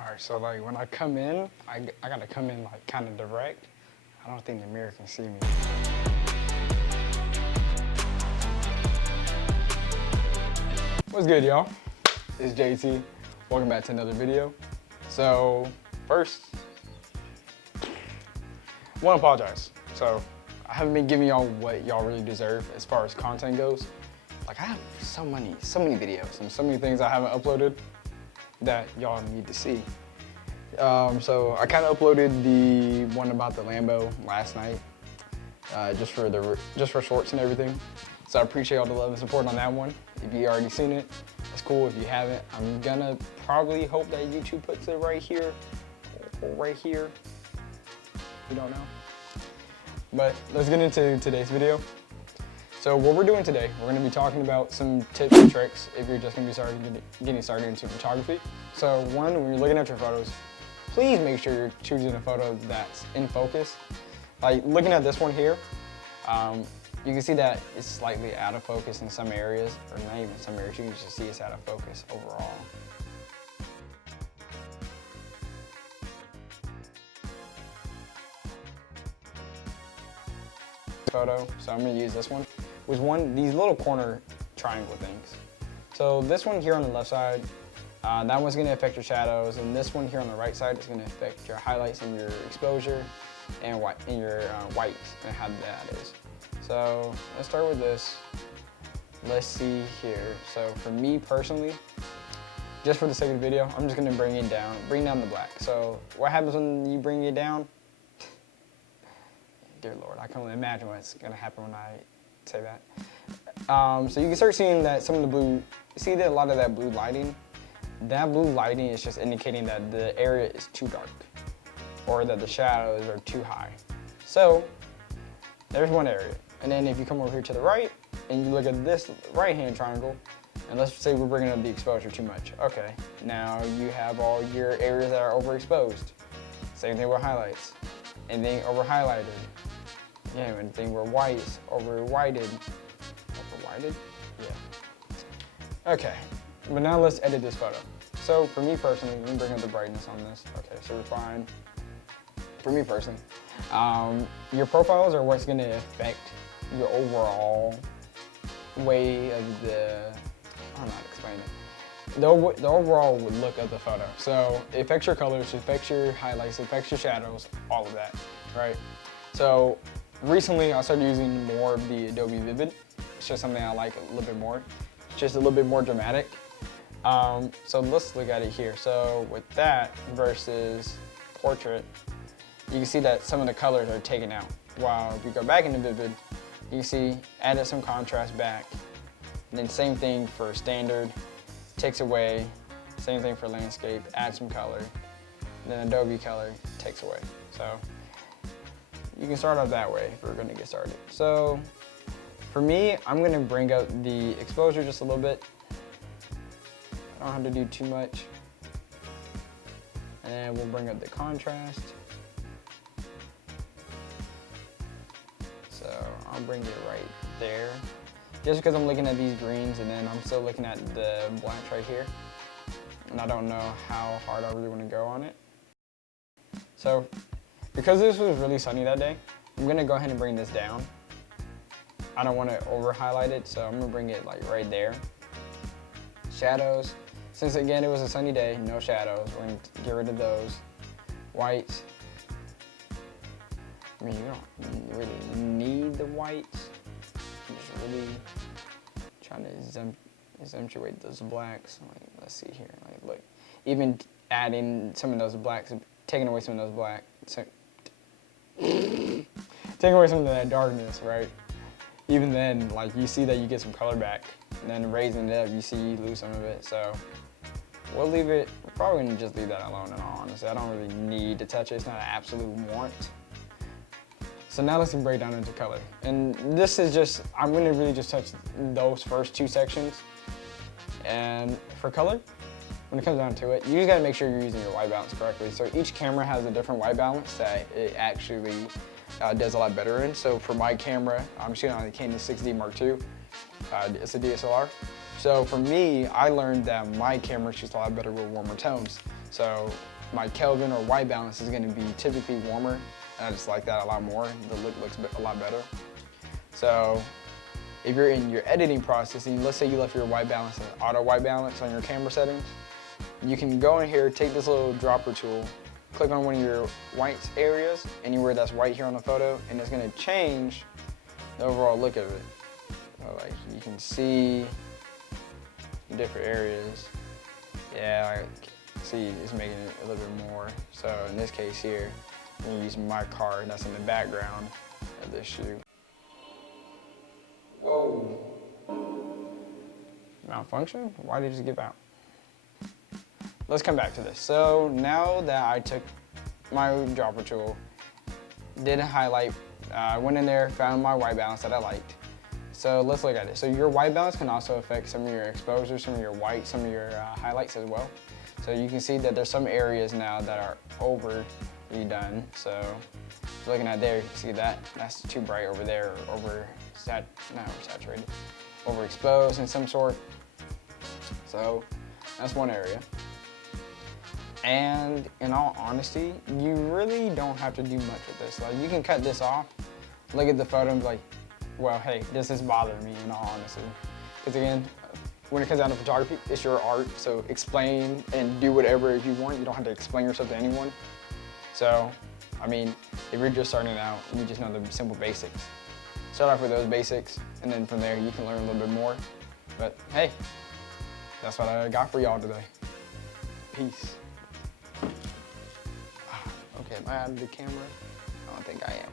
All right, so like when I come in, I gotta come in like kind of direct. I don't think the mirror can see me. What's good, y'all? It's JT. Welcome back to another video. So first, I want to apologize. So I haven't been giving y'all what y'all really deserve as far as content goes. Like I have so many videos and so many things I haven't uploaded that y'all need to see. So I kind of uploaded the one about the Lambo last night, just for shorts and everything. So I appreciate all the love and support on that one. If you already seen it, that's cool. If you haven't, I'm gonna probably hope that YouTube puts it right here or right here. We don't know. But let's get into today's video. So what we're doing today, we're gonna be talking about some tips and tricks if you're just gonna be getting started into photography. So one, when you're looking at your photos, please make sure you're choosing a photo that's in focus. Like looking at this one here, you can see that it's slightly out of focus in some areas, or not even some areas, you can just see it's out of focus overall. Photo, so I'm gonna use this one, was these little corner triangle things. So this one here on the left side, that one's gonna affect your shadows, and this one here on the right side is gonna affect your highlights and your exposure and your whites and how that is. So let's start with this. Let's see here. So for me personally, just for the sake of the video, I'm just gonna bring down the black. So what happens when you bring it down? Dear Lord, I can only imagine what's gonna happen when I say that. So you can start seeing that some of the blue, see that a lot of that blue lighting? That blue lighting is just indicating that the area is too dark or that the shadows are too high. So there's one area. And then if you come over here to the right and you look at this right-hand triangle, and let's say we're bringing up the exposure too much. Okay, now you have all your areas that are overexposed. Same thing with highlights. Anything over-highlighted. Yeah, anything where whites, over-whited. Over-whited? Yeah. Okay, but now let's edit this photo. So for me personally, let me bring up the brightness on this. Okay, so we're fine. For me personally, your profiles are what's gonna affect your overall way of the, I don't know how to explain it. The overall look of the photo. So it affects your colors, it affects your highlights, it affects your shadows, all of that, right? So recently I started using more of the Adobe Vivid. It's just something I like a little bit more. It's just a little bit more dramatic. So let's look at it here. So with that versus portrait, you can see that some of the colors are taken out. While if you go back into Vivid, you can see added some contrast back. And then same thing for standard, takes away. Same thing for landscape, add some color. And then Adobe Color takes away. So you can start off that way if we're gonna get started. So for me, I'm gonna bring up the exposure just a little bit. I don't have to do too much. And then we'll bring up the contrast. So I'll bring it right there. Just because I'm looking at these greens and then I'm still looking at the blacks right here. And I don't know how hard I really want to go on it. So because this was really sunny that day, I'm gonna go ahead and bring this down. I don't want to over highlight it, so I'm gonna bring it like right there. Shadows, since again it was a sunny day, no shadows, we're gonna get rid of those. Whites, I mean, you don't really need the whites. I'm just really trying to accentuate those blacks. Like, let's see here. Like, look, even adding some of those blacks, taking away some of those blacks, taking away some of that darkness, right? Even then, like, you see that you get some color back, and then raising it up, you see you lose some of it. So we'll leave it. We're probably gonna just leave that alone. In all honesty, I don't really need to touch it. It's not an absolute want. So now let's break down into color. And this is just, I'm gonna really just touch those first two sections. And for color, when it comes down to it, you just gotta make sure you're using your white balance correctly. So each camera has a different white balance that it actually does a lot better in. So for my camera, I'm shooting on the Canon 6D Mark II. It's a DSLR. So for me, I learned that my camera shoots a lot better with warmer tones. So my Kelvin or white balance is gonna be typically warmer, and I just like that a lot more. The look looks a lot better. So if you're in your editing process, and let's say you left your white balance and auto white balance on your camera settings, you can go in here, take this little dropper tool, click on one of your white areas, anywhere that's white here on the photo, and it's gonna change the overall look of it. So like you can see different areas. Yeah, I see it's making it a little bit more. So in this case here, I'm gonna use my car that's in the background of this shoot. Whoa. Malfunction? Why did it just give out? Let's come back to this. So now that I took my dropper tool, did a highlight, went in there, found my white balance that I liked. So let's look at it. So your white balance can also affect some of your exposure, some of your white, some of your highlights as well. So you can see that there's some areas now that are overly done. So looking at there, you can see that that's too bright over there, or not oversaturated, overexposed in some sort. So that's one area. And in all honesty, you really don't have to do much with this. Like you can cut this off, look at the photo and be like, well, hey, this is bothering me in all honesty. Because again, when it comes down to photography, it's your art. So explain and do whatever if you want. You don't have to explain yourself to anyone. So, I mean, if you're just starting out, you just know the simple basics. Start off with those basics, and then from there you can learn a little bit more. But hey, that's what I got for y'all today. Peace. Okay, am I out of the camera? I don't think I am.